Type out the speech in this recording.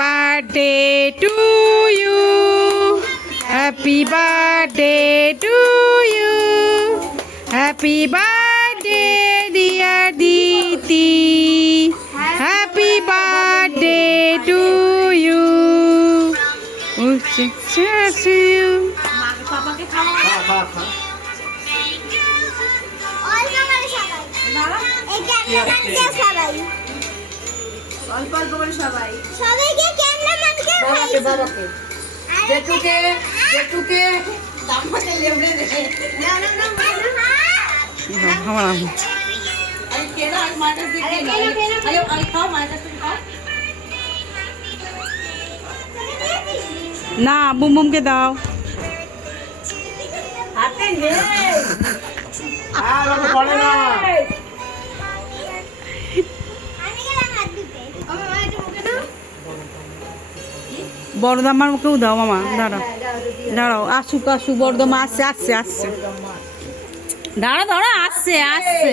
Birthday to you, happy birthday to you, happy birthday dear Diti, happy birthday to you. অল্প অল্প করে সবাই সবাইকে ক্যামেরাম্যানকে জেঠুকে জেঠুকে দামাতে লেবড়ে দে না না না আমার আরে কেডা আজ মাটাস দিকে আরে আই খাও মাটাস তুমি খাও না, বুম বুমকে দাও। হাতে নে আর বলে না আমি গেলাম হাত দিতে আমি মাইতে মুখে দাও বড়দাম্মার মুখেও দাও মামা, দাঁড়াও দাঁড়াও, আসুক আসুক, বড়দাম্মা আসছে আসছে আসছে, দাঁড়া দাঁড়া, আসছে আসছে।